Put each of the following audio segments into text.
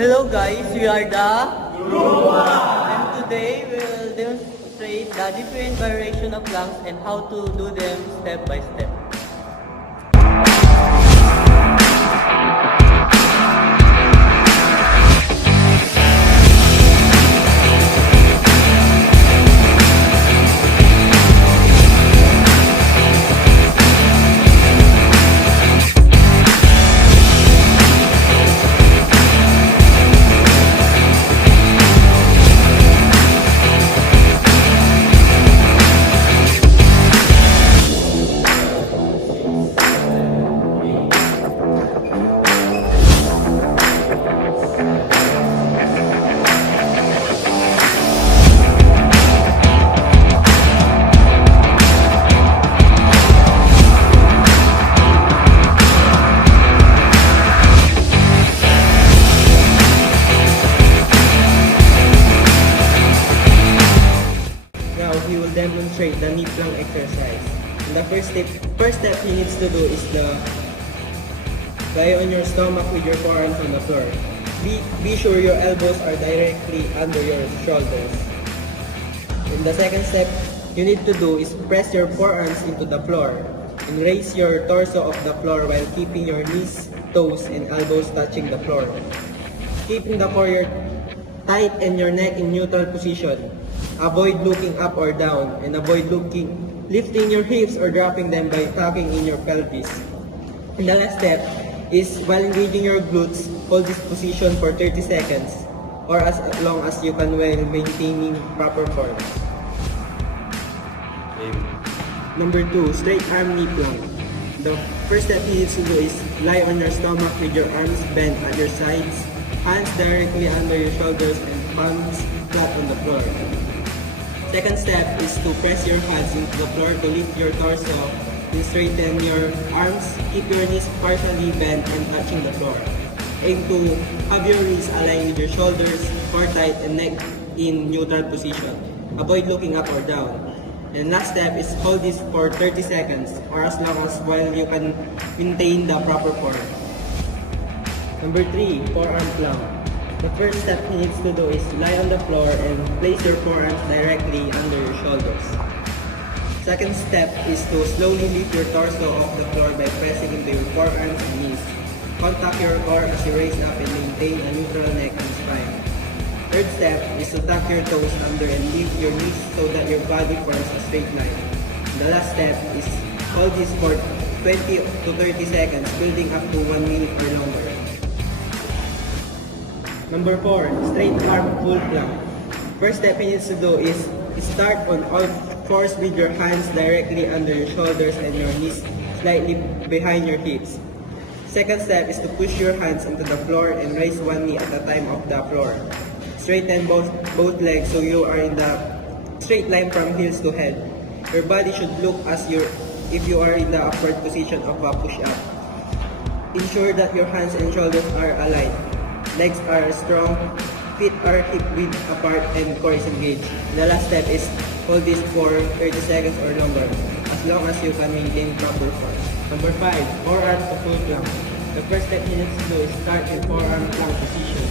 Hello guys, we are the Ruwa! And today we will demonstrate the different variation of planks and how to do them step by step. Now, he will demonstrate the knee plank exercise. And the first step he needs to do is lie on your stomach with your forearms on the floor. Be sure your elbows are directly under your shoulders. And the second step you need to do is press your forearms into the floor and raise your torso off the floor while keeping your knees, toes, and elbows touching the floor. Keeping the core tight and your neck in neutral position. Avoid looking up or down and avoid lifting your hips or dropping them by tucking in your pelvis. And the last step is while engaging your glutes, hold this position for 30 seconds or as long as you can while maintaining proper form. Number 2, straight arm knee plank. The first step you need to do is lie on your stomach with your arms bent at your sides, hands directly under your shoulders and palms flat on the floor. Second step is to press your hands into the floor to lift your torso and straighten your arms. Keep your knees partially bent and touching the floor. Aim to have your knees aligned with your shoulders, core tight, and neck in neutral position. Avoid looking up or down. And last step is hold this for 30 seconds or as long as while you can maintain the proper form. Number 3, forearm plank. The first step he needs to do is lie on the floor and place your forearms directly under your shoulders. Second step is to slowly lift your torso off the floor by pressing into your forearms and knees. Contact your core as you raise up and maintain a neutral neck and spine. Third step is to tuck your toes under and lift your knees so that your body forms a straight line. The last step is hold this for 20 to 30 seconds, building up to 1 minute or longer. Number 4, straight arm full plank. First step you need to do is start on all fours with your hands directly under your shoulders and your knees slightly behind your hips. Second step is to push your hands into the floor and raise one knee at a time off the floor. Straighten both legs so you are in the straight line from heels to head. Your body should look if you are in the upward position of a push-up. Ensure that your hands and shoulders are aligned. Legs are strong, feet are hip-width apart, and core is engaged. The last step is hold this for 30 seconds or longer, as long as you can maintain proper form. Number 5, forearm to full plank. The first step you need to do is start in forearm plank position.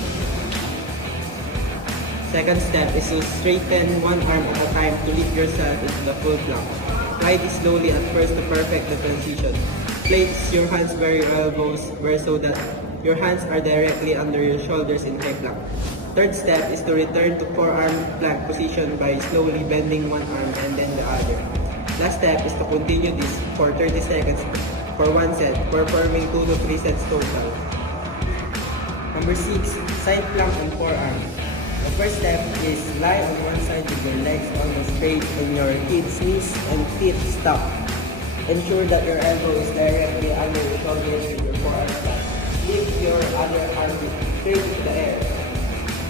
Second step is to straighten one arm at a time to lift yourself into the full plank. Try this slowly at first to perfect the transition. Place your hands where your elbows were so that your hands are directly under your shoulders in high plank. Third step is to return to forearm plank position by slowly bending one arm and then the other. Last step is to continue this for 30 seconds for one set, performing 2 to 3 sets total. Number 6, side plank and forearm. The first step is lie on one side with your legs almost straight and your hips, knees, and feet stuck. Ensure that your elbow is directly under your shoulders with your forearm flat. Lift your other arm straight into the air.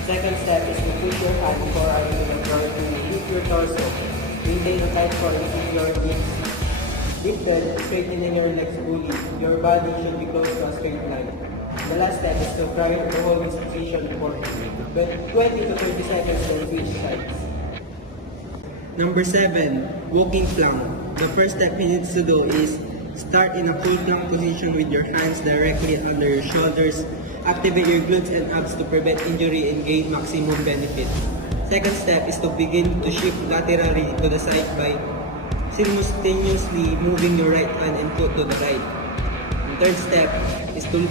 Second step is to push your hand and forearm into the floor to lift your torso. Maintain a tight core and keep your hips lifted, straightening your legs fully. Your body should be close to a straight line. The last step is to try to hold this position for 20 to 30 seconds on each side. Number 7, walking plank. The first step he needs to do is start in a full plank position with your hands directly under your shoulders activate your glutes and abs to prevent injury and gain maximum benefit. Second step is to begin to shift laterally to the side by simultaneously moving your right hand and foot to the right. And third step is to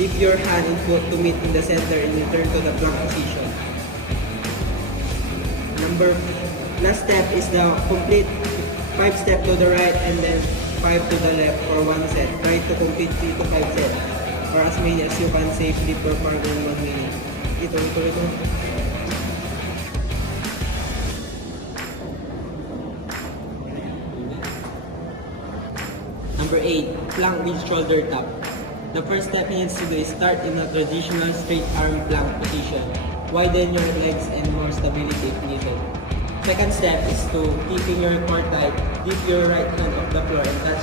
lift your hand and foot to meet in the center and return to the plank position. Last step is the complete 5 steps to the right and then 5 to the left for 1 set. Try to complete 3 to 5 sets or as many as you can safely perform in 1 minute. Ito. Number 8, plank with shoulder tap. The first step you need to do is start in a traditional straight arm plank position. Widen your legs and more stability if needed. Second step is to keeping your core tight, lift your right hand off the floor and touch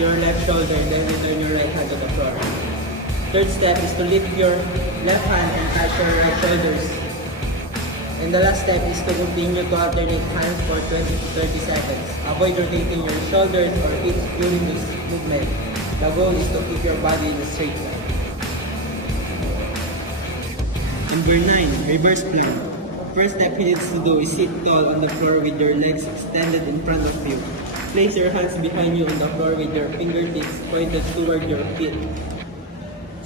your left shoulder and then return your right hand to the floor. Third step is to lift your left hand and touch your right shoulders. And the last step is to continue to alternate hands for 20 to 30 seconds. Avoid rotating your shoulders or hips during this movement. The goal is to keep your body in a straight line. Number 9, reverse plank. First step you need to do is sit tall on the floor with your legs extended in front of you. Place your hands behind you on the floor with your fingertips pointed toward your feet.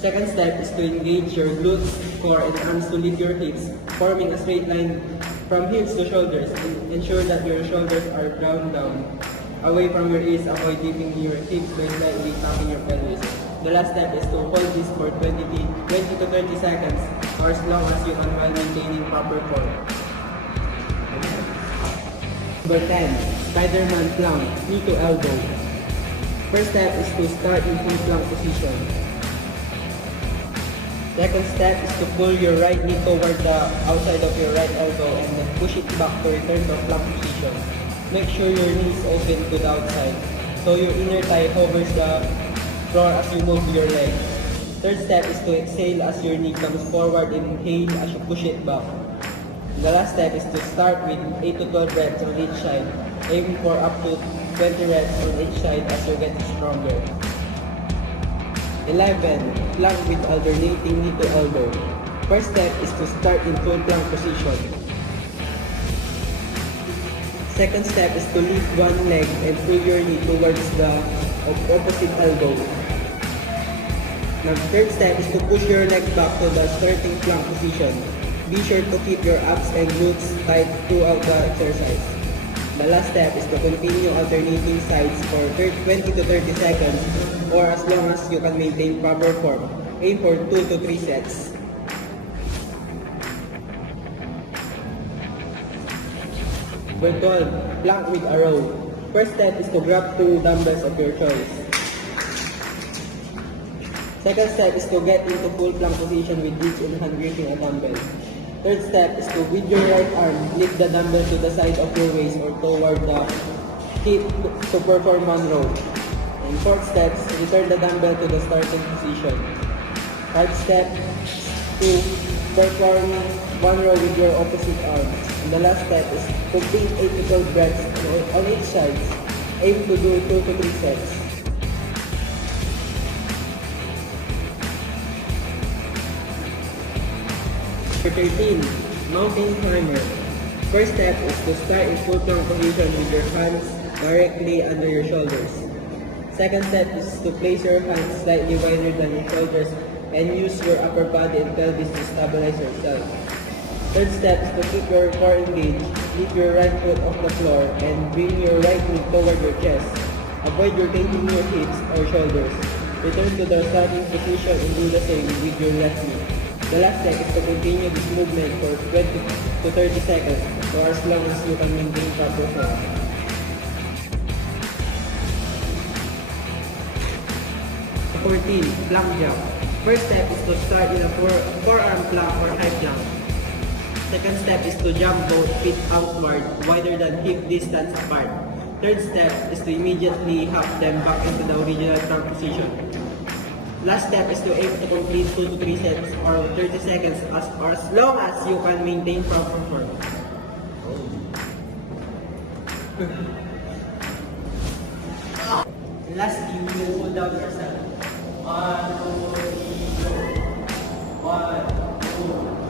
Second step is to engage your glutes, core, and arms to lift your hips, forming a straight line from hips to shoulders. And ensure that your shoulders are ground down. Away from your ears, avoid dipping your hips by slightly tapping your pelvis. The last step is to hold this for 20 to 30 seconds or as long as you can while maintaining proper form. Number 10, Spider-Man plank, knee to elbow. First step is to start in full plank position. Second step is to pull your right knee toward the outside of your right elbow and then push it back to return to plank position. Make sure your knee is open to the outside, so your inner thigh hovers the floor as you move your leg. Third step is to exhale as your knee comes forward and inhale as you push it back. The last step is to start with 8 to 12 reps on each side, aiming for up to 20 reps on each side as you get stronger. 11. Plank with alternating knee to elbow. First step is to start in full plank position. Second step is to lift one leg and pull your knee towards the opposite elbow. Now, third step is to push your leg back to the starting plank position. Be sure to keep your abs and glutes tight throughout the exercise. The last step is to continue alternating sides for 20 to 30 seconds or as long as you can maintain proper form. Aim for 2 to 3 sets. Number 12, plank with a row. First step is to grab 2 dumbbells of your choice. Second step is to get into full plank position with each hand gripping a dumbbell. Third step is to, with your right arm, lift the dumbbell to the side of your waist or toward the hip to perform one row. And fourth step is to return the dumbbell to the starting position. Fifth step to perform one row with your opposite arm. And the last step is complete 8 to 12 breaths on each side. Aim to do 2 to 3 sets. Number 13, mountain climber. First step is to start in full plank position with your hands directly under your shoulders. Second step is to place your hands slightly wider than your shoulders and use your upper body and pelvis to stabilize yourself. Third step is to keep your core engaged, lift your right foot off the floor and bring your right knee toward your chest. Avoid rotating your hips or shoulders. Return to the starting position and do the same with your left knee. The last step is to continue this movement for 20 to 30 seconds or as long as you can maintain proper form. Number 14, plank jump. First step is to start in a forearm plank or high plank. Second step is to jump both feet outward, wider than hip distance apart. Third step is to immediately hop them back into the original plank position. Last step is to aim to complete 2 to 3 sets or 30 seconds or as long as you can maintain proper form. Lastly, you will pull down yourself. 1, 2, 3, go. 1, 2,